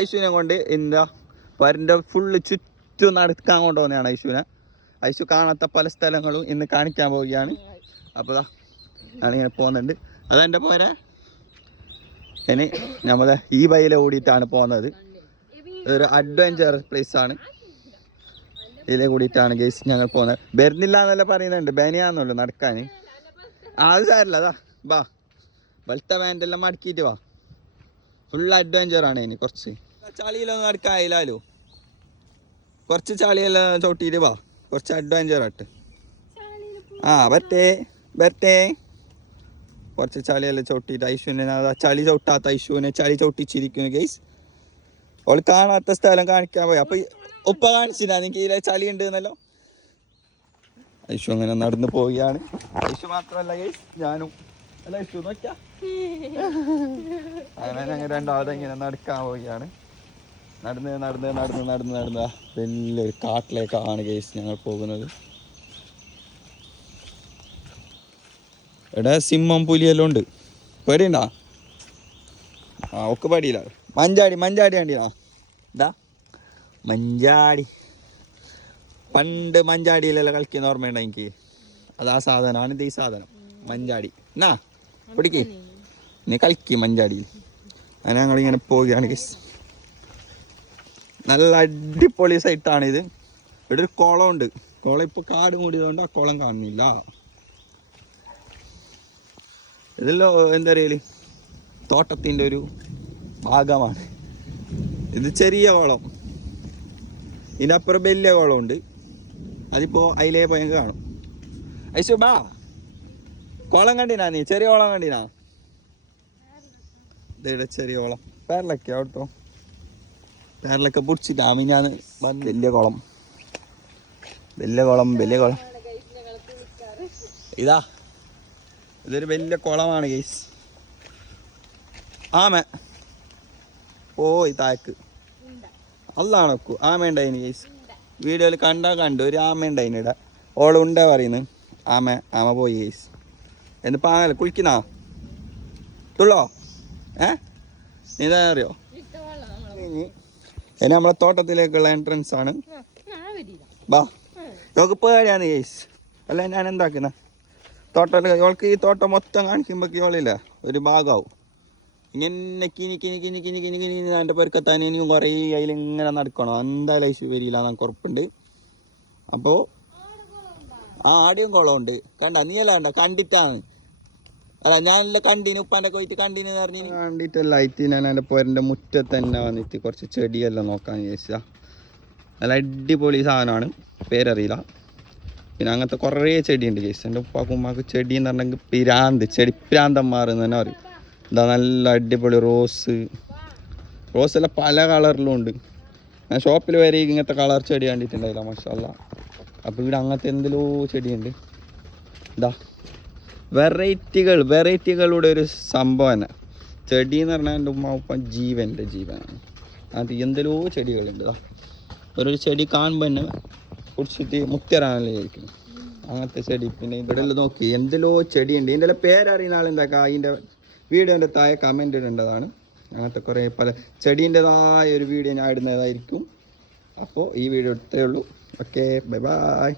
ഐശുവിനെ കൊണ്ട് എന്താ വരൻ്റെ ഫുള്ള് ചുറ്റും നടക്കാൻ കൊണ്ടുപോകുന്നതാണ് ഐശുവിനെ. ഐശു കാണാത്ത പല സ്ഥലങ്ങളും ഇന്ന് കാണിക്കാൻ പോവുകയാണ്. അപ്പോൾ ഞാനിങ്ങനെ പോകുന്നുണ്ട്. അതെൻ്റെ പോരെ ഇനി നമ്മൾ ഈ വഴിയിൽ ഓടിയിട്ടാണ് പോകുന്നത്. ഇതൊരു അഡ്വഞ്ചർ പ്ലേസ് ആണ്. ഇതിലെ കൂടിയിട്ടാണ് ഗൈസ് ഞങ്ങൾ പോകുന്നത്. വരുന്നില്ല എന്നല്ല പറയുന്നുണ്ട്, ബനിയാന്നുള്ളൂ നടക്കാൻ. അത് സാരില്ല, അതാ ബാ വെളുത്ത പാൻ്റെല്ലാം മടക്കിയിട്ട് വാ. ഫുൾ അഡ്വഞ്ചറാണ് ഇനി. കുറച്ച് ചളിയിലൊന്നും നടക്കായില്ലോ, കുറച്ച് ചളിയെല്ലാം ചവിട്ടിയിട്ട് വാ. കുറച്ച് അഡ്വഞ്ചറായിട്ട് വരട്ടെ. കുറച്ച് ചളിയെല്ലാം ചവിട്ടിയിട്ട് ഐശുവിനെ ചളി ചവിട്ടാത്ത ഐശുവിനെ ചളി ചവിട്ടിച്ചിരിക്കുന്നു ഗൈസ്. അവൾ കാണാത്ത സ്ഥലം കാണിക്കാൻ പോയി. അപ്പൊ ഉപ്പ കാണിച്ചില്ല എനിക്ക് ഇതിലെ ചളി ഉണ്ട് എന്നല്ലോ. ഐശു അങ്ങനെ നടന്നു പോവുകയാണ്. ഐശു മാത്രമല്ല ഗൈസ്, ഞാനും അല്ല ഐശു നോക്കിയാ. അങ്ങനെ ഞങ്ങൾ രണ്ടാമത് ഇങ്ങനെ നടക്കാൻ പോവുകയാണ്. നടന്ന് വലിയൊരു കാട്ടിലേക്കാണ് ഗൈസ് ഞങ്ങൾ പോകുന്നത്. ഇവിടെ സിംഹം പുലിയെല്ലാം ഉണ്ട്. പേടിയുണ്ടാ? ഒക്കെ പേടിയില്ല. മഞ്ചാടി കണ്ടിനാ? ഇതാ മഞ്ചാടി. പണ്ട് മഞ്ചാടിയിലെല്ലാം കളിക്കുന്ന ഓർമ്മയുണ്ടോ എനിക്ക്? അതാ സാധനമാണ് ഇത്. ഈ സാധനം മഞ്ചാടി. എന്നാ പിടിക്ക്, നീ കളിക്ക് മഞ്ചാടിയിൽ. അങ്ങനെ ഞങ്ങളിങ്ങനെ പോവുകയാണ് ഗൈസ്. നല്ല അടിപൊളി സൈറ്റാണിത്. ഇവിടെ ഒരു കുളമുണ്ട്. കുളം ഇപ്പോൾ കാട് മൂടിയതുകൊണ്ട് ആ കുളം കാണുന്നില്ല. ഇതെല്ലോ എന്താ പറയല്, തോട്ടത്തിൻ്റെ ഒരു ഭാഗമാണ്. ഇത് ചെറിയ കുളം, ഇതിൻ്റെ അപ്പുറം വലിയ കുളമുണ്ട്. അതിപ്പോൾ അതിലേ പോയെങ്കിൽ കാണും. ഐശു ബാ, കുളം കണ്ടിനാ നീ? ചെറിയ കുളം കണ്ടിനാ? ഇതേടെ ചെറിയ കുളം. പേരലൊക്കെ കേട്ടോ, പേരലൊക്കെ പിടിച്ചിട്ടാ മിഞ്ഞാന്ന് വന്ന്. വലിയ കുളം ഇതാ, ഇതൊരു വലിയ കുളമാണ് ഗൈസ്. ആമ പോയി താഴേക്ക്. അല്ലാണോക്കു ആമ ഉണ്ടായിന് ഗൈസ്. വീഡിയോയിൽ കണ്ടു ഒരു ആമ ഉണ്ടായിന്. ഇട ഓളുണ്ടാ പറയുന്നു. ആമ പോയി ഗൈസ്. എന്ത് പാങ്ങല കുളിക്കുന്ന തുള്ളോ? നീന്താ അറിയോ? ഇനി നമ്മളെ തോട്ടത്തിലേക്കുള്ള എൻട്രൻസ് ആണ്. ബാ, ഇവൾക്ക് പേടിയാണ് ഗൈസ്. അല്ല ഞാൻ എന്താക്കുന്ന തോട്ടത്തിൽ ഇവൾക്ക് ഈ തോട്ടം മൊത്തം കാണിക്കുമ്പോൾ ഇവളില്ല ഒരു ഭാഗമാവും. ഇങ്ങനെ കിനി എൻ്റെ പെരുക്കത്താൻ ഇനിയും കുറേ അതിലിങ്ങനെ നടക്കണം. എന്തായാലും ഐശു വരില്ല എന്നൊക്കെ ഉറപ്പുണ്ട്. അപ്പോൾ ആടിയും കുളമുണ്ട്. കണ്ട നീ അല്ല കണ്ട കണ്ടിട്ടാണ്. അല്ല ഞാനെല്ലാം കണ്ടീന്, ഉപ്പാൻ്റെ പോയിട്ട് കണ്ടീന് പറഞ്ഞു. കണ്ടിട്ടല്ല ആയിട്ട് ഞാൻ എൻ്റെ പോരൻ്റെ മുറ്റത്ത് തന്നെ വന്നിട്ട് കുറച്ച് ചെടിയെല്ലാം നോക്കാൻ ചോദിച്ചാൽ. നല്ല അടിപൊളി സാധനമാണ്, പേരറിയില്ല. പിന്നെ അങ്ങനത്തെ കുറേ ചെടിയുണ്ട് കേസ്. എൻ്റെ ഉപ്പാക്കും ഉമ്മാക്ക് ചെടി എന്ന് പറഞ്ഞെങ്കിൽ ചെടിപ്രാന്തന്മാർ എന്ന് തന്നെ പറയും. എന്താ നല്ല അടിപൊളി റോസെല്ലാം പല കളറിലും ഉണ്ട്. ഞാൻ ഷോപ്പിൽ വരെ ഇങ്ങനത്തെ കളർ ചെടി കണ്ടിട്ടുണ്ടായില്ല മാഷാ അല്ലാ. അപ്പോൾ ഇവിടെ അങ്ങനത്തെ എന്തെല്ലോ ചെടിയുണ്ട്. ഇതാ വെറൈറ്റികളുടെ ഒരു സംഭവം തന്നെ. ചെടി എന്ന് പറഞ്ഞാൽ എൻ്റെ ഉമ്മ ഉപ്പ ജീവനാണ്. അത് എന്തെല്ലോ ചെടികളുണ്ട്. ഇതാ ഒരു ചെടി കാണുമ്പോൾ തന്നെ കുടിച്ചിട്ട് മുത്തരാണല്ലോ ചോദിക്കും. അങ്ങനത്തെ ചെടി. പിന്നെ ഇവിടെ എല്ലാം നോക്കി എന്തെല്ലോ ചെടിയുണ്ട്. ഇതിൻ്റെ പേരറിയുന്ന ആളെന്താക്കാം അതിൻ്റെ വീഡിയോൻ്റെ താഴെ കമൻ്റ് ഇടേണ്ടതാണ്. അങ്ങനത്തെ കുറേ പല ചെടീൻ്റെതായ ഒരു വീഡിയോ ഞാൻ ഇടുന്നതായിരിക്കും. അപ്പോൾ ഈ വീഡിയോ ഇത്രയേ ഉള്ളൂ. Okay, by.